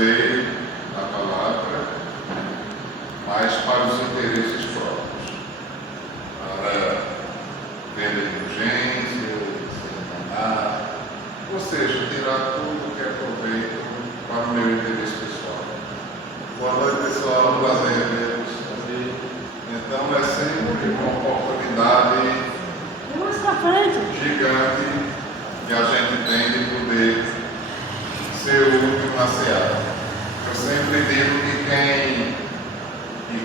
usei a palavra, mas para os interesses próprios, para venda de urgência, enganar, ou seja, tirar tudo que é proveito para o meu interesse pessoal. Boa noite, pessoal. Prazer revê-los. Então é sempre uma oportunidade gigante que a gente tem de poder ser útil na seara. Eu sempre digo que quem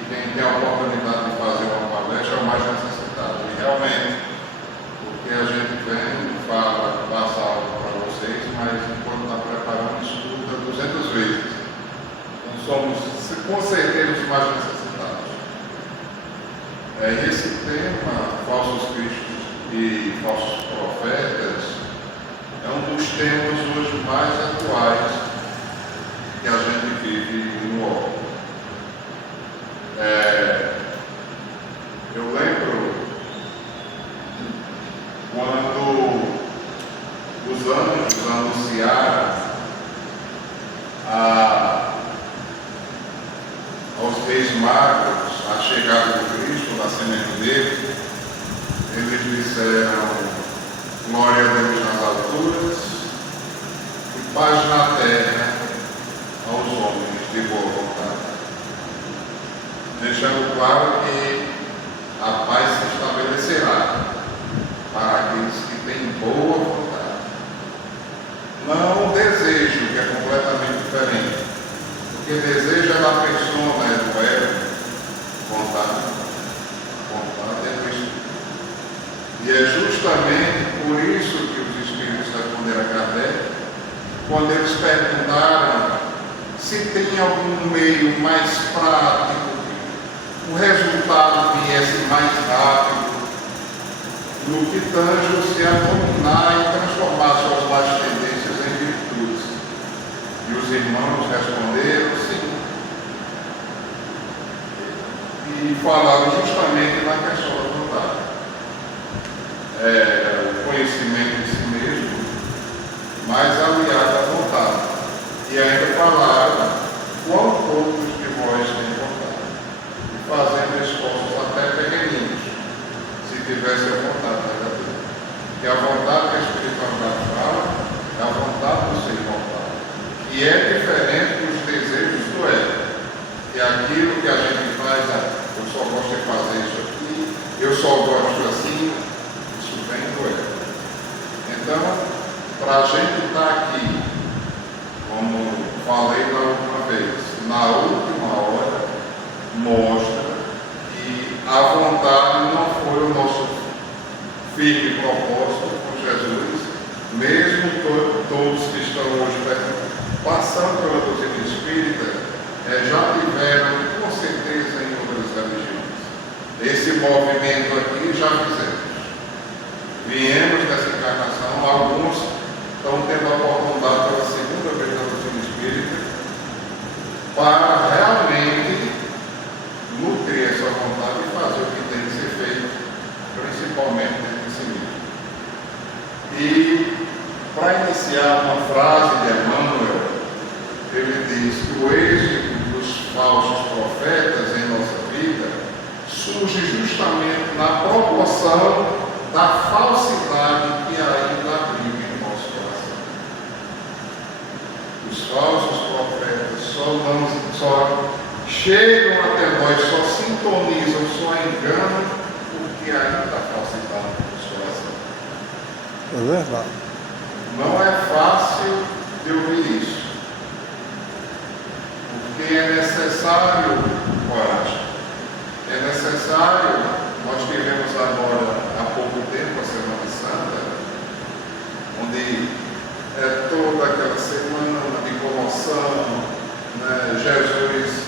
tem a oportunidade de fazer uma palestra é o mais necessitado. E realmente, porque a gente vem, fala, passa algo para vocês, mas enquanto está preparando, estuda 200 vezes. Então somos, com certeza, os mais necessitados. Esse tema, falsos cristos e falsos profetas, é um dos temas hoje mais atuais que a gente vive no mundo. Eu lembro quando os anjos anunciaram aos reis magos a chegada do Cristo, o nascimento dele. Eles disseram: glória a Deus nas alturas e paz na terra aos homens de boa vontade. Deixando claro que a paz se estabelecerá para aqueles que têm boa vontade. Não desejo, que é completamente diferente. Porque desejo é da pessoa, é do ego, vontade. Vontade é do Espírito. E é justamente por isso que os Espíritos responderam a Kardec, quando eles perguntaram se tem algum meio mais prático, o resultado viesse mais rápido, no que tange-se a dominar e transformar suas más tendências em virtudes. E os irmãos responderam sim. E falaram justamente na questão da vontade. O conhecimento de si mesmo, mais aliado à vontade. E ainda falaram quão poucos de vós têm vontade, e fazendo esforços até pequeninos, se tivesse a vontade verdadeira. Que a vontade que a espiritualidade fala é a vontade do ser imortal, e é diferente dos desejos do ego, que é aquilo que a gente faz, eu só gosto de fazer isso aqui, eu só gosto assim. Então, para a gente estar aqui, como falei da última vez, na última hora, mostra que a vontade não foi o nosso firme propósito com Jesus, mesmo todos que estão hoje passando pela doutrina espírita, já tiveram com certeza em outras religiões. Esse movimento aqui já fizemos. Viemos nessa encarnação, alguns estão tendo a oportunidade pela segunda vez na doutrina espírita para realmente nutrir essa vontade e fazer o que tem que ser feito, principalmente dentro de si mesmo. E para iniciar uma frase de Emmanuel, ele diz que o êxito dos falsos profetas em nossa vida surge justamente na proporção da falsidade que ainda abriga em nosso coração. Os falsos profetas só chegam até nós, só sintonizam, só enganam, porque ainda há falsidade no nosso coração. É verdade. Não é fácil de ouvir isso, porque é necessário coragem. É necessário. Nós tivemos agora, há pouco tempo, a Semana Santa, onde é toda aquela semana de comoção, né? Jesus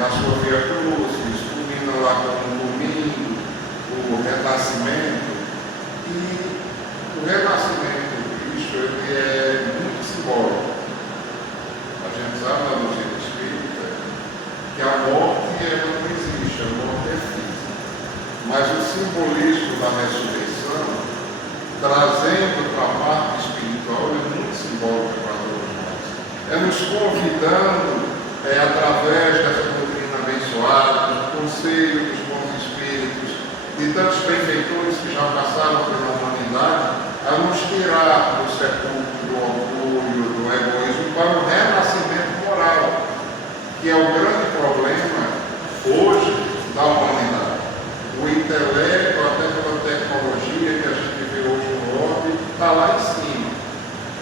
na sua via cruz, culmina lá com o domingo, o renascimento. E o renascimento de Cristo ele é muito simbólico. A gente sabe na doutrina espírita que a morte ela não existe, a morte é física. Mas o simbolismo da ressurreição, trazendo para a parte espiritual, é muito simbólico para todos nós. É no nos convidando, através dessa doutrina abençoada, do conselho dos bons espíritos, de tantos benfeitores que já passaram pela humanidade, a nos tirar do sepulcro, do orgulho, do egoísmo, para o renascimento moral, que é o grande problema hoje da humanidade. O intelecto, até pela tecnologia que a gente vê hoje no orbe, está lá em cima.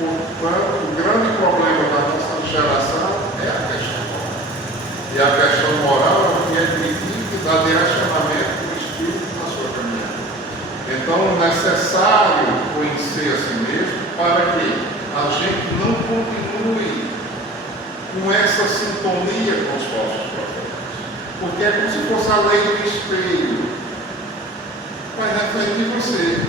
Portanto, o grande problema da nossa geração é a questão moral. E a questão moral é o que edifica e dá direcionamento do espírito na sua caminhada. Então, é necessário conhecer a si mesmo para que a gente não continue com essa sintonia com os falsos profetas. Porque é como se fosse a lei do espelho. Vai refletir você.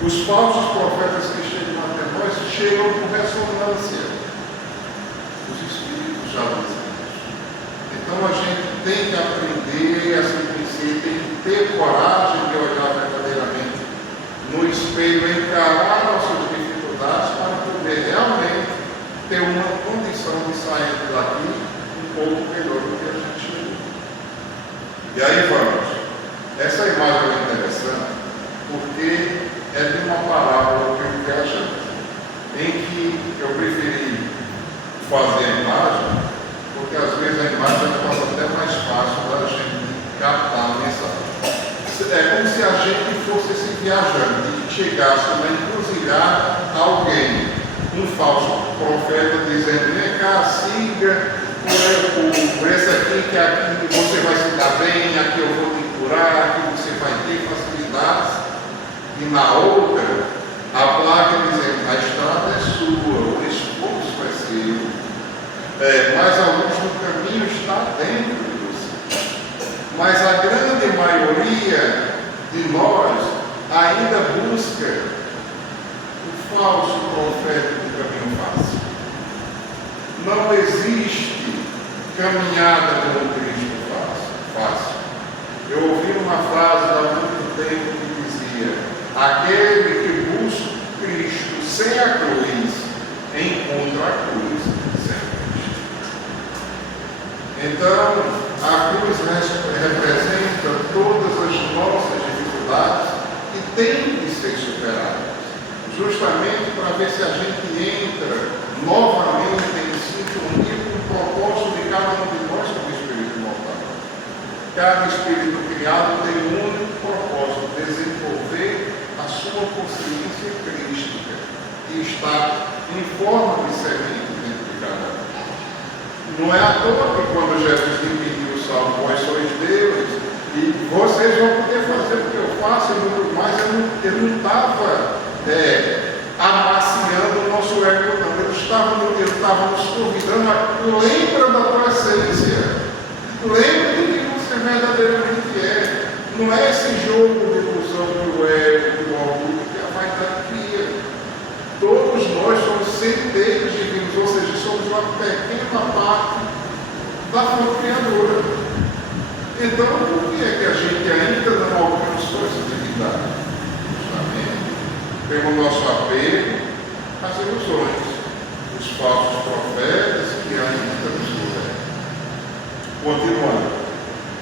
Os falsos profetas que chegam até nós chegam com ressonância. Os espíritos já dizem isso. Então a gente tem que aprender a se conhecer, tem que ter coragem de olhar verdadeiramente no espelho, encarar nossas dificuldades para poder realmente ter uma condição de sair daqui um pouco melhor do que a gente chegou. E aí vamos. Essa imagem é interessante porque é de uma parábola que eu viajante, em que eu preferi fazer a imagem, porque às vezes a imagem torna até mais fácil da gente captar a mensagem. É como se a gente fosse esse viajante que chegasse na encruzilhada alguém, um falso profeta, dizendo: vem cá, siga por esse aqui, que aqui você vai se dar bem, aqui eu vou te curar, aqui você vai ter facilidades. E na outra, a placa dizendo: a estrada é sua, o esforço é seu, mas a luz do caminho está dentro de você. Mas a grande maioria de nós ainda busca o falso profeta do caminho fácil. Não existe caminhada com o Cristo fácil. Eu ouvi uma frase há muito tempo que dizia: aquele que busca Cristo sem a cruz, encontra a cruz sem Cristo. Então, a cruz representa todas as nossas dificuldades que têm que ser superadas, justamente para ver se a gente entra novamente em sintonia com o propósito de cada um de nós como espírito imortal. Cada espírito criado tem um único propósito: desenvolver a sua consciência crística, que está em forma de semente dentro de cada um. Não é à toa que quando Jesus repetiu o salmo: vós sois deuses, e vocês vão poder fazer o que eu faço e muito mais, ele não estava amaciando o nosso ego, não. Ele estava nos convidando a lembra da tua essência, lembra de quem você verdadeiramente é. Não é esse jogo de ilusão do ego, do orgulho que a vaidade cria. Todos nós somos centelhos divinos, ou seja, somos uma pequena parte da fonte criadora. Então, por que é que a gente ainda não alcançou essa divindade? Justamente pelo nosso apego às ilusões, os falsos profetas que ainda nos governam. Continuando.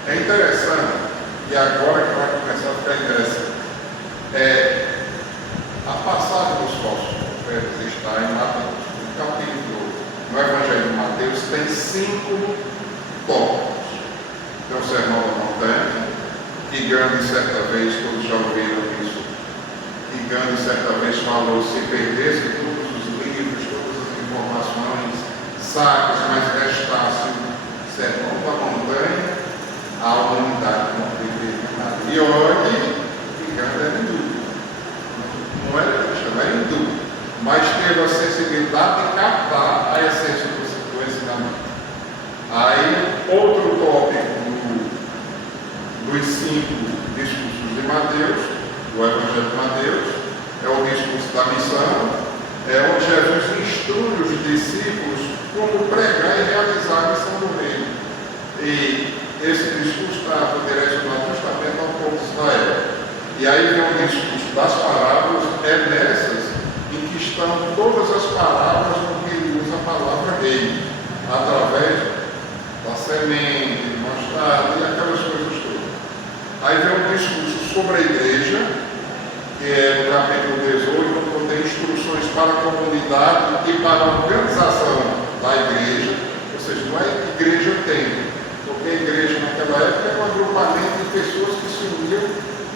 É interessante, e agora que vai começar a ficar interessante, a passagem dos falsos profetas está em Mateus, no capítulo, no Evangelho de Mateus, tem 5 tópicos. Tem o Sermão da Montanha, que Gandhi certa vez, todos já ouviram isso, que Gandhi certa vez falou: se perdesse todos os livros, todas as informações sacras, mas restasse o Sermão da Montanha, a humanidade não teria nada. E olhe que Gandhi era hindu, não era cristão, era hindu, mas teve a sensibilidade de captar a essência do ensinamento. Aí, outro tópico dos 5 discursos de Mateus, do Evangelho de Mateus, é o discurso da missão, onde Jesus instrui os discípulos como pregar e realizar a missão do reino. E esse discurso está direcionado justamente ao povo de Israel. E aí vem o discurso das parábolas, nessas em que estão todas as parábolas no que ele usa a palavra reino. que através da semente, de mostarda e aquelas coisas todas. Aí vem um discurso sobre a igreja, que é no capítulo 18, onde tem instruções para a comunidade e para a organização da igreja, ou seja, não é igreja tem, porque a igreja naquela época era um agrupamento de pessoas que se uniam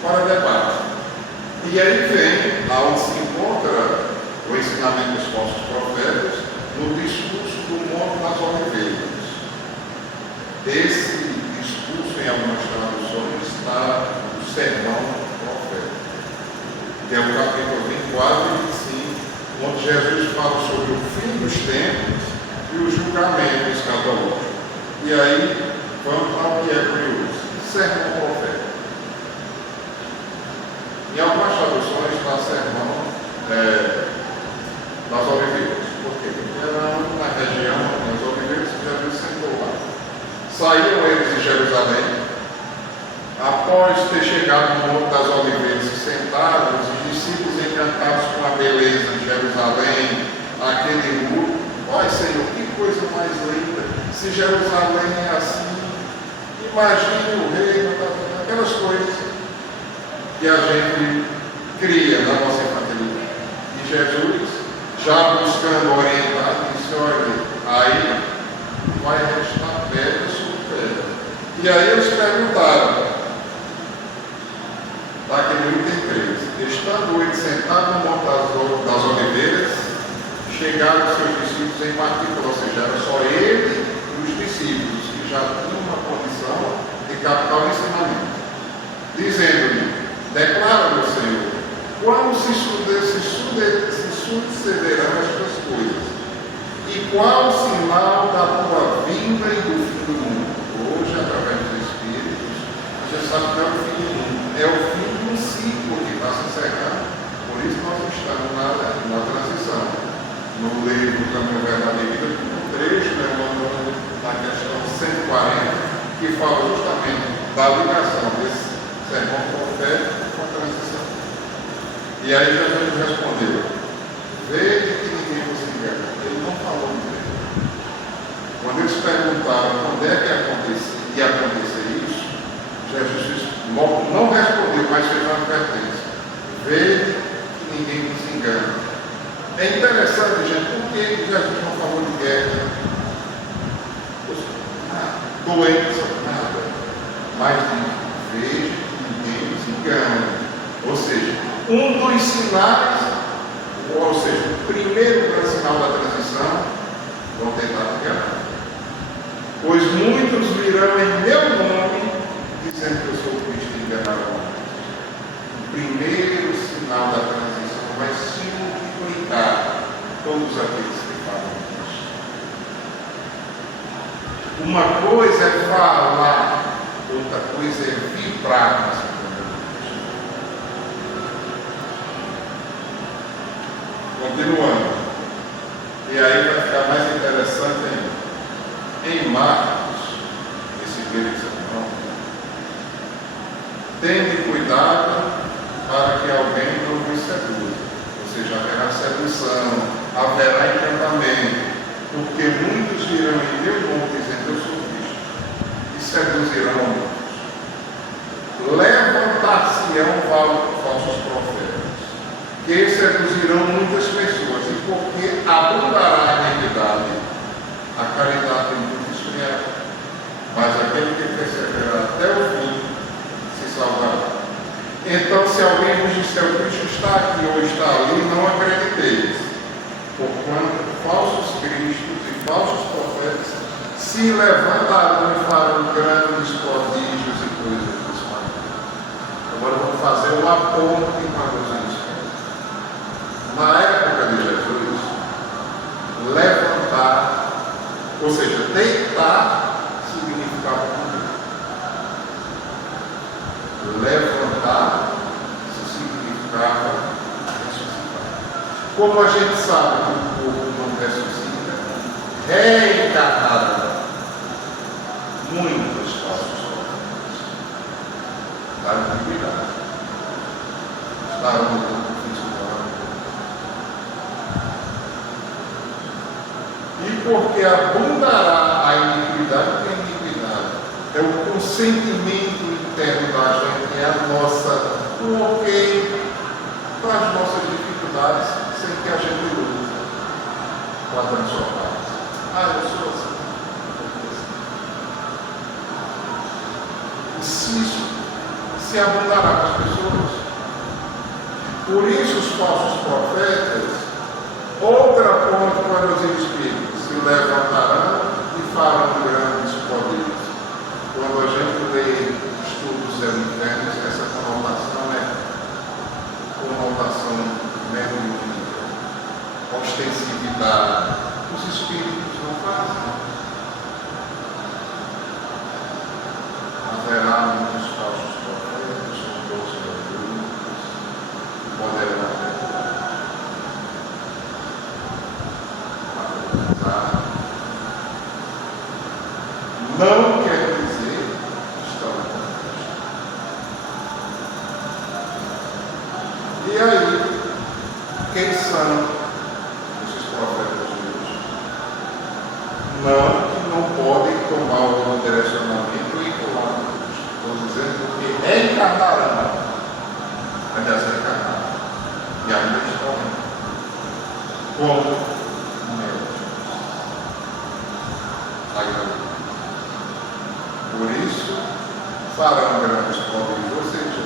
para debate. E aí vem, aonde se encontra o ensinamento dos falsos profetas, no discurso do Monte das Oliveiras. Esse discurso, em algumas traduções, está no Sermão Profético, que é o capítulo 24 e 25, onde Jesus fala sobre o fim dos tempos e o julgamento escatológico. E aí, vamos ao que é curioso: Sermão Profético. Em algumas traduções está Sermão das Oliveiras. Por quê? Porque era na região das Oliveiras que Jesus sentou lá. Saíram eles de Jerusalém. Após ter chegado no Monte das Oliveiras e sentaram, os discípulos encantados com a beleza de Jerusalém, aquele muro. Olha, Senhor, que coisa mais linda! Se Jerusalém é assim, imagine o reino, aquelas coisas que a gente cria na nossa infantilidade. E Jesus, já buscando orientar, disse: olha, aí vai restar pedra sobre pedra. E aí eles perguntaram, naquele item 3, estando ele sentado no Monte das Oliveiras, chegaram os seus discípulos em particular, ou seja, era só ele e os discípulos, que já tinham uma condição de captar o ensinamento, dizendo-lhe: declara, meu Senhor, quando se sucederão estas coisas? E qual o sinal da tua vinda e do fim do mundo? Hoje, através dos Espíritos, a gente sabe que não é o fim do mundo, é o fim de um ciclo que está se encerrando. Por isso nós estamos na transição. No livro Caminho, Verdade e Vida, um trecho, na questão 140, que fala justamente da ligação desse sermão profético com a transição. E aí Jesus respondeu: vede que ninguém vos engana. Ele não falou de Deus. Quando eles perguntaram quando é que ia acontecer isso, Jesus não respondeu, mas fez uma advertência: vede que ninguém vos engana. É interessante, gente, porque Jesus não falou de guerra, doença, nada, mas diz: veja que ninguém vos engana. Ou seja, um dos sinais, ou seja, o primeiro grande sinal da transição, vão tentar enganar. Pois muitos virão em meu nome, dizendo que eu sou Cristo, e enganarão. O primeiro sinal da transição vai se multiplicar todos aqueles que falam isso. Uma coisa é falar, outra coisa é vibrar nessa comunidade. Continuando. E aí vai ficar mais interessante ainda. Em Marcos, esse primeiro sermão, tende cuidado para que alguém não vos seduza. Ou seja, haverá sedução, haverá encantamento, porque muitos virão em meu nome dizendo: eu sou Cristo, e seduzirão muitos. Levantar-se-ão falsos profetas, que seduzirão muitas pessoas, e porque abundará a iniquidade, a caridade tem muito esfriar, mas aquele que perseverar até o fim se salvará. Então, se alguém vos disser: o Cristo está aqui ou está ali, não acrediteis, porquanto falsos cristos e falsos profetas se levantarão e farão grandes prodígios e coisas desse tipo. Agora vamos fazer o aponte para os anos. Na época de Jesus, levantar, ou seja, deitar, significava morrer. Levantar significava ressuscitar. Como a gente sabe que o corpo não ressuscita, reencarnado, muitos falsos profetas estarão com cuidado, estarão no corpo físico. E porque abundará a iniquidade, que a iniquidade é o consentimento interno da gente, é a nossa bloqueio para as nossas dificuldades, sem que a gente lute para transformar. Eu sou assim. Isso se abundará para as pessoas. Por isso os falsos profetas, outra ponte para os espíritos, se levantarão e farão grandes poderes. Quando a gente lê estudos internos, essa conotação é conotação mediúnica, ostensividade. Os espíritos não fazem. Haverá muitos falsos profetas, com doces orgulhos, poderão apresentar. Não quer dizer que estão em E aí, quem são esses profetas de hoje? Não que não podem tomar algum direcionamento e tomar. Estou dizendo que reencarnarão. Aliás, reencarnaram. E ainda estão como médicos. Por isso, farão grandes poderes, ou seja,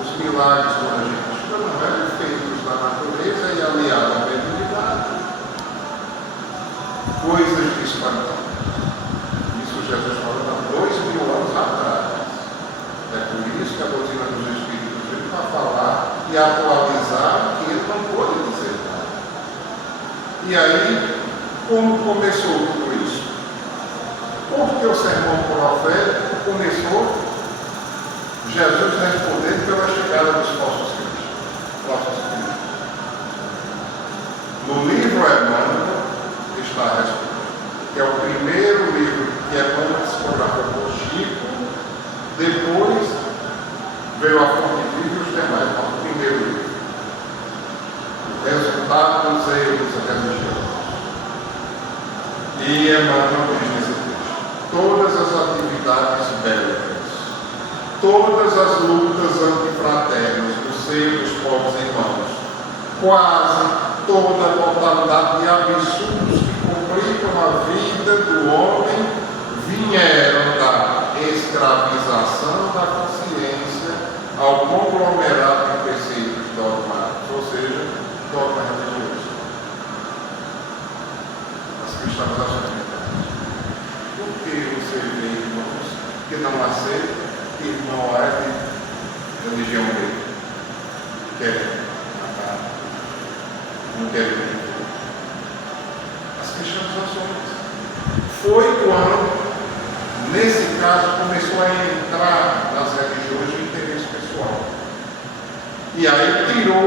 os milagres, quando a gente estuda, não eram feitos da natureza e aliados à mediunidade. Coisas de espantar. Isso Jesus falou há 2000 anos atrás. É por isso que a doutrina dos Espíritos veio para falar e atualizar que ele não pôde dizer nada. E aí, como começou tudo isso? Porque o sermão profético começou Jesus respondendo pela chegada dos falsos cristos. No livro Emmanuel está a resposta, que é o primeiro livro que Emmanuel psicografou por Chico, depois veio a Fonte Viva e os demais, mas o primeiro livro. O resultado dos erros religiosos. E Emmanuel diz nesse texto: todas as atividades bélicas, todas as lutas antifraternas do seio dos povos irmãos, quase toda a totalidade de absurdos que complicam a vida do homem vieram da escravização da consciência ao conglomerado de preceitos dogmáticos, ou seja, dogma religioso. As cristalizações mentais. Por que você vê irmãos que não aceitam que irmão é de religião dele? Querem matar, não querem viver. As cristalizações. Foi quando, nesse caso, começou a entrar nas religiões de interesse pessoal. E aí tirou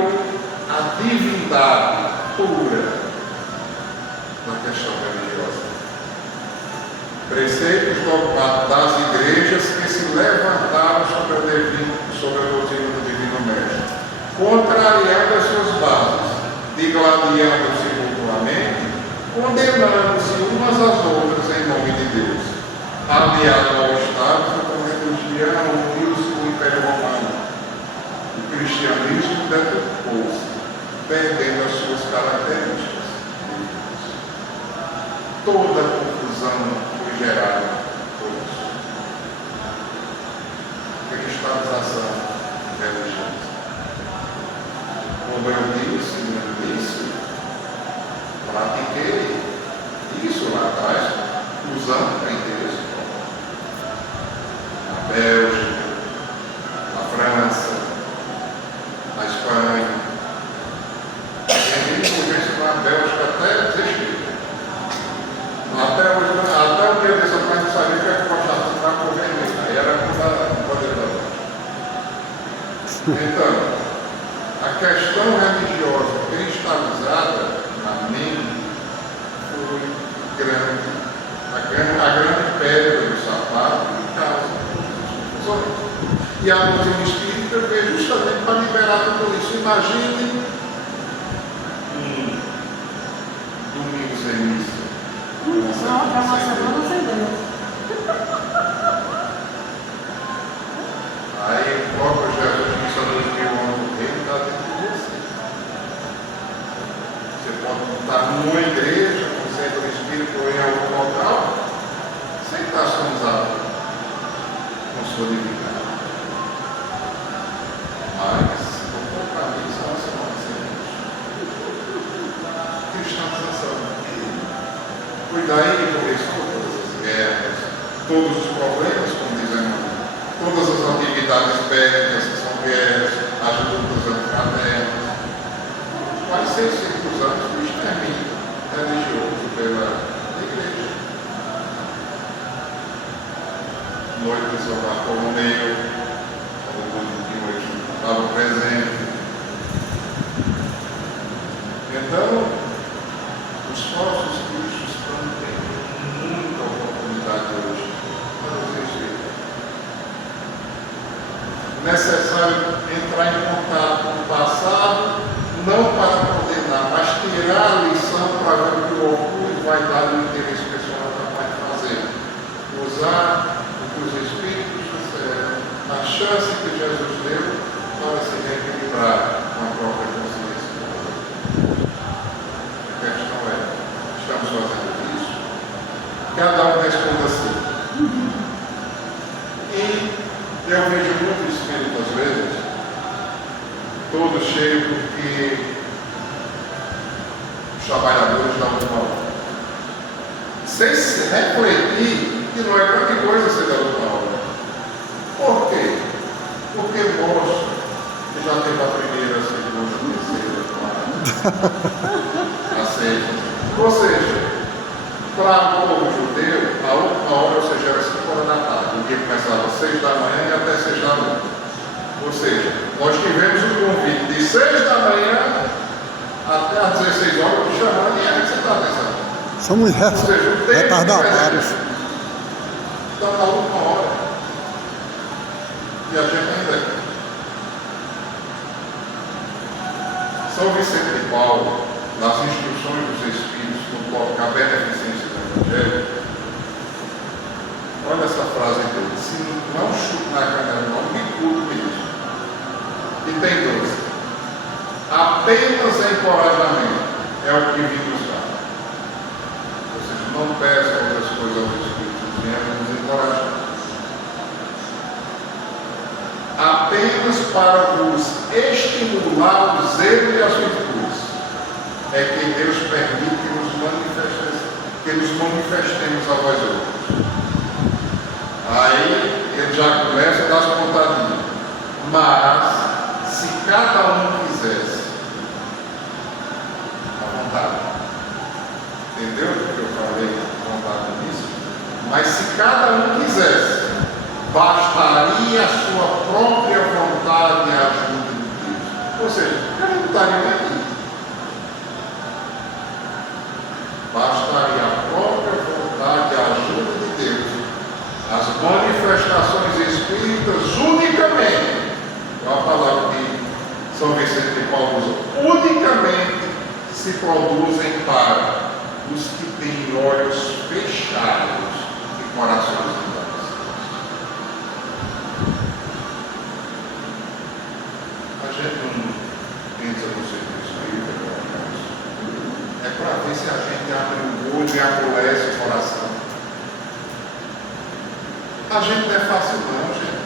a divindade pura da questão religiosa. Preceitos dogmáticos das igrejas que se levantaram sobre a doutrina do Divino Mestre, contrariando as suas bases, digladiando-se mutuamente, condenando-se umas às outras em nome de Deus, aliado ao Estado, como religião uniu-se com o Império Romano. O cristianismo deturpou-se, perdendo as suas características. Toda a confusão foi gerada por isso. Cristalização religiosa. Como eu disse no início, pratiquei isso lá atrás, usando a interesse na Bélgica, na França, na Espanha. Tem influência na Bélgica até desistir. Até o dia desse pai não sabia que era cortado para comer mesmo. Aí era com poder da luz. Então, a questão religiosa cristalizada na mente foi grande, a grande pedra do sapato e causa das confusões. E a doutrina espírita veio justamente para liberar tudo isso. Imagine um domingo sem missa. ficar uma semana sem Deus. Aí o próprio Jesus disse a 2000 anos do reino está dentro de você. Você pode estar numa igreja, com o centro do Espírito ou em algum local, sem estar sonzado com sua divindade. Mas, no compromisso, nós somos cristãos não são. Cuidar de começar todas as guerras, todos os problemas, como dizemos, todas as atividades bélicas que são guerras, as lutas fraternas, vai ser circunstâncias do extermínio religioso pela igreja. Noite de São Bartolomeu, estava presente. Então, os falsos cristos estão tendo muita oportunidade hoje para nos respeitar. Necessário entrar em contato com o passado, não para condenar, mas tirar a lição para ver o que o orgulho e vaidade do interesse pessoal é capaz de fazer. Usar o que os Espíritos disseram, a chance que Jesus deu para se reequilibrar com a própria consciência. A questão é, estamos fazendo isso? Cada um responde assim. E eu vejo muito espírito às vezes, todo cheio porque os trabalhadores da última hora. Sem se refletir que não é grande coisa ser da última hora. Por quê? Porque mostra que já teve a primeira, a segunda, a terceira, a sexta. Ou seja, para o povo judeu, a última hora, ou seja, era 5 horas da tarde. O dia começava às 6 da manhã e até 6 da noite. Ou seja, nós tivemos um convite de 6 da manhã até às 16 horas, me chamando e aí você está atenção. Somos retardatários. Está na última hora. E a gente ainda é. São Vicente de Paulo, nas instruções dos Espíritos, no tópico a beneficência do Evangelho, olha essa frase dele: se não chute na canela, não bicudo isso. E tem 12. Apenas encorajamento é o que vim buscar. Ou seja, não peça outras coisas aos Espíritos, venha nos encorajar. Apenas para vos estimular o zelo e as virtudes é que Deus permite que nos manifestemos a vós outros. Aí ele já começa a dar as pontadinhas. Mas, se cada um quisesse, à vontade, entendeu o que eu falei, vontade nisso? Mas se cada um quisesse, bastaria a sua própria vontade e a ajuda de Deus. Ou seja, eu não estaria aqui. Bastaria a própria vontade e a ajuda de Deus. As manifestações espíritas unicamente, é a palavra que São Vicente de Paulo usa, unicamente se produzem para os que têm olhos fechados e corações endurecidos. A gente não entra no serviço aí, é para ver se a gente abre o olho e amolece o coração. A gente não é fácil não, gente.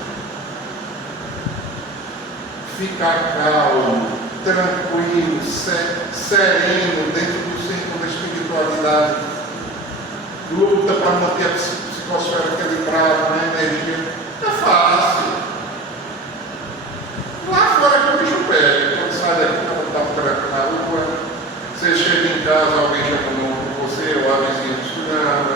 Ficar calmo, tranquilo, sereno dentro do círculo da espiritualidade. Luta para manter a psicosfera equilibrada, a energia. É fácil. Lá fora que o bicho pega. Quando sai daqui, quando está por na rua, você chega em casa, alguém chama o nome por você, ou a vizinha estudando.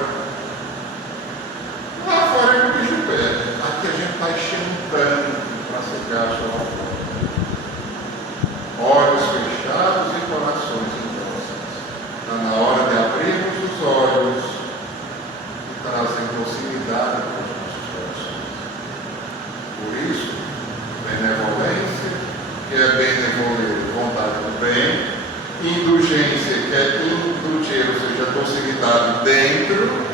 Lá fora é que o bicho pega. Aqui a gente está enchendo um tanque para secar a sua fora. Olhos fechados e corações endurecidos. Está na hora de abrirmos os olhos e trazer docilidade para os nossos corações. Por isso, benevolência, que é benevolência, vontade do bem, indulgência, que é indulger, ou seja, docilidade dentro,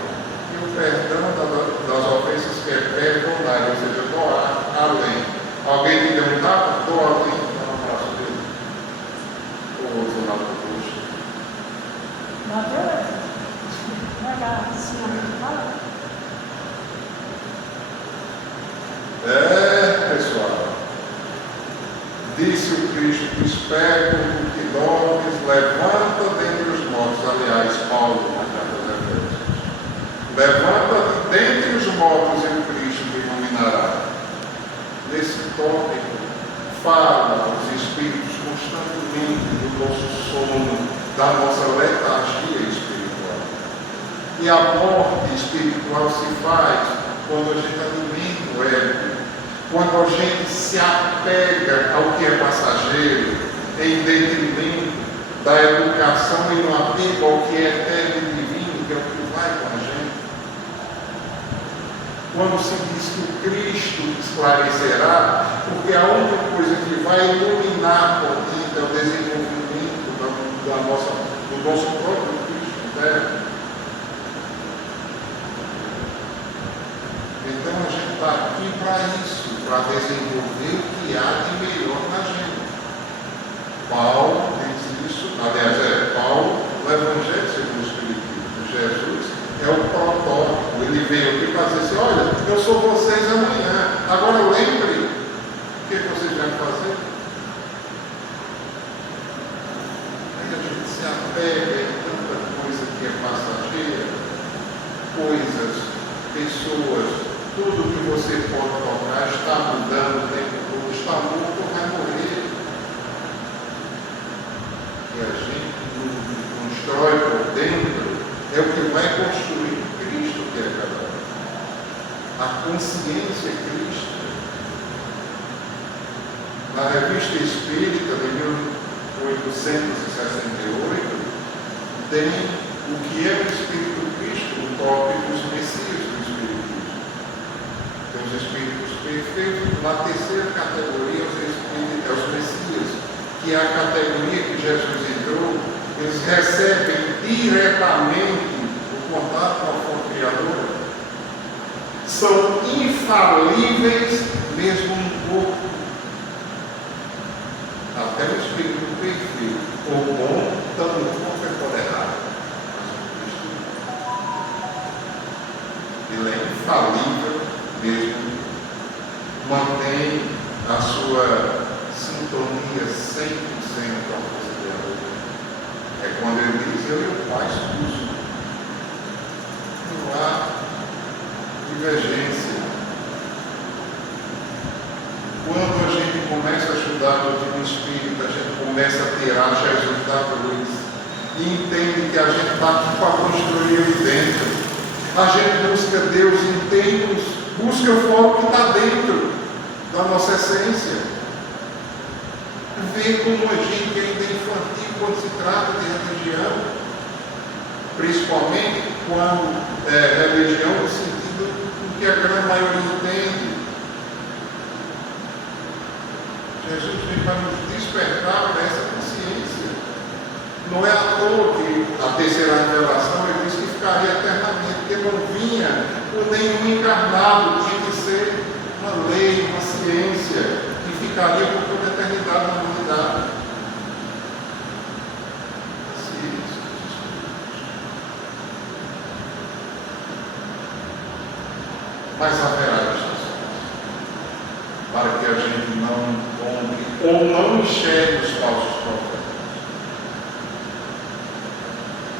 ensinamento fala? Pessoal, disse o Cristo: desperta o que dormes, levanta dentre os mortos. Aliás, Paulo, na carta aos Efésios: levanta dentre os mortos e o Cristo te iluminará. Nesse tópico, fala os espíritos constantemente do nosso sono, da nossa letargia espiritual. E a morte espiritual se faz quando a gente alimenta o ego, quando a gente se apega ao que é passageiro, em detrimento da educação e no apego ao que é eterno e divino, que é o que vai com a gente. Quando se diz que o Cristo esclarecerá, porque a única coisa que vai iluminar por dentro é o desenvolvimento do nosso próprio Cristo interno. Então a gente está aqui para isso, para desenvolver o que há de melhor na gente. Paulo diz isso, aliás, Paulo, no Evangelho segundo o Espiritismo, Jesus é o protótipo. Ele veio aqui para dizer assim: olha, eu sou vocês amanhã, agora lembre o que vocês vão fazer. Aí a gente se apega em tanta coisa que é passageira, coisas, pessoas, tudo que você pode tocar está mudando o tempo todo, está morto ou vai morrer. E a gente constrói por dentro é o que vai construir o Cristo que é cada um. A consciência é Cristo. Na Revista Espírita de 1868 tem o que é o Espírito Cristo, o tópico dos Messias do Espiritismo. Tem os Espíritos perfeitos. Na terceira categoria, os Messias, que é a categoria que Jesus entrou. Eles recebem diretamente o contato com a fonte criadora. São infalíveis mesmo no corpo. Até o Espírito perfeito, ou bom, tanto no corpo pode errar. Mas o Cristo, ele é infalível mesmo, mantém a sua sintonia 100% com a força criadora. É quando ele diz: eu e o Pai somos um. Não há divergência. Quando a gente começa a estudar o Divino Espírito, a gente começa a tirar Jesus da cruz e entende que a gente está aqui para construir ele dentro. A gente busca Deus em tempos, busca fora o que está dentro da nossa essência. Vê como a gente ainda é infantil quando se trata de religião, principalmente quando é religião no sentido em que a grande maioria entende. Jesus vem para nos despertar para essa consciência. Não é à toa que a terceira revelação ele disse que ficaria eternamente, porque não vinha por nenhum encarnado, tinha que ser uma lei, uma ciência, que ficaria por toda a eternidade na humanidade. Mas haverá estações para que a gente não compre ou não enxergue os falsos profetas.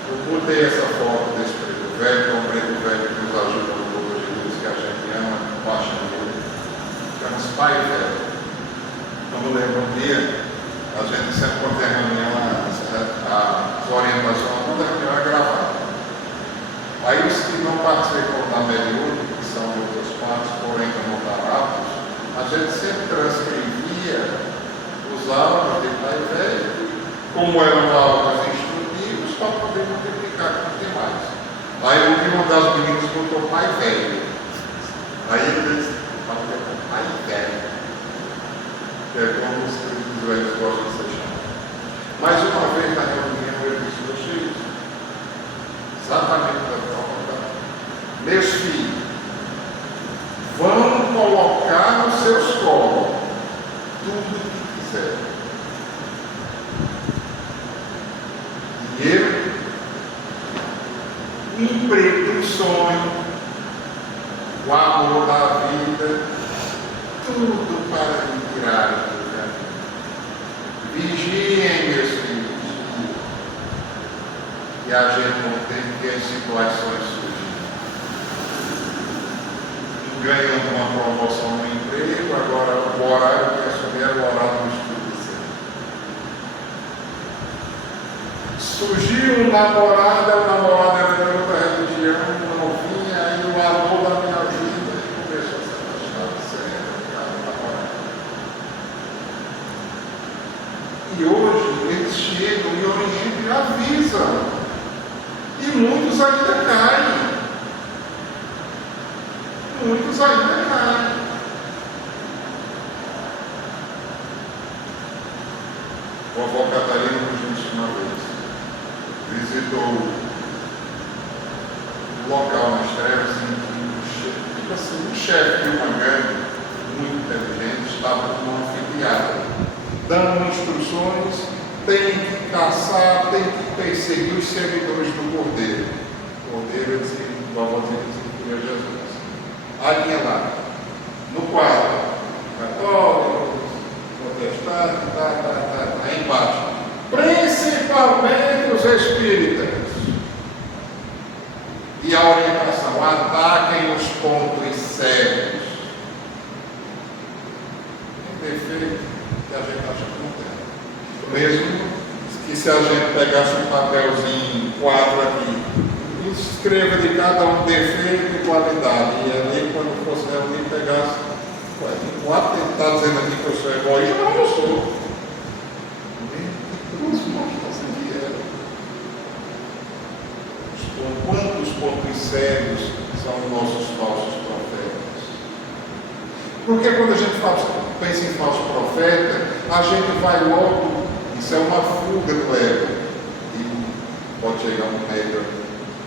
Eu botei essa foto desse preto velho, que é um preto velho que nos ajuda no povo de Deus, que a gente ama, paixão dele. Chama-se Pai Velho. Quando lembro um dia, a gente sempre quando tem reunião, as orientações, toda reunião é gravada. Aí os que não participam da mediúnica, que são de outras partes, porém que não estão aptos, a gente sempre transcrevia os áudios de Pai Velho, como eram áudios instrutivos, para poder multiplicar com os demais. Aí uma das meninas botou Pai Velho. Aí ele disse: Pai Velho. Que é como os velhos gostam de ser chamados. Mais uma vez na reunião ele disse: meus filhos, exatamente da forma da. Meus filhos, vão colocar nos seus colos tudo o que quiserem. Dinheiro, emprego, sonho, o amor da vida, tudo para me tirar do caminho. Vigiem, meus filhos, e a gente não tem que as situações surgem. Ganhando uma promoção no emprego, agora o horário que assumir é o horário do estudo. Surgiu um namorado, o namorado era de outra religião, uma novinha, aí o amor da minha vida e começou a se afastar do sério, e hoje eles chegam e orientam e avisam. E muitos ainda caem. Muitos ainda caem. Vovó Catarina nos disse uma vez, visitou um local nas trevas em que o chefe de uma gangue muito inteligente estava com um anfiteatro, dando instruções, tem que caçar, tem que perseguir os servidores do Cordeiro. O Cordeiro, o avôzinho dizia que Jesus. Aí tinha lá, no quadro, católicos, protestantes, tá embaixo. Principalmente os espíritas. E a orientação, ataquem os pontos cegos. Tem defeito que a gente acha que não tem. Mesmo que se a gente pegasse um papelzinho, quadro aqui, e escreva de cada um defeito e qualidade, e ali quando fosse reunir, pegasse, o ato está dizendo aqui que eu sou egoísta, mas eu sou. Quantos pontos cegos são os nossos falsos profetas? Porque quando a gente pensa em falso profeta, a gente vai logo, isso é uma fuga do ego. E pode chegar um médico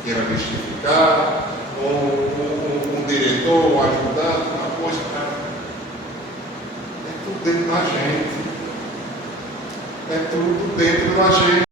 que queira mistificar, um diretor, um ajudante, uma coisa. É tudo dentro da gente. É tudo dentro da gente.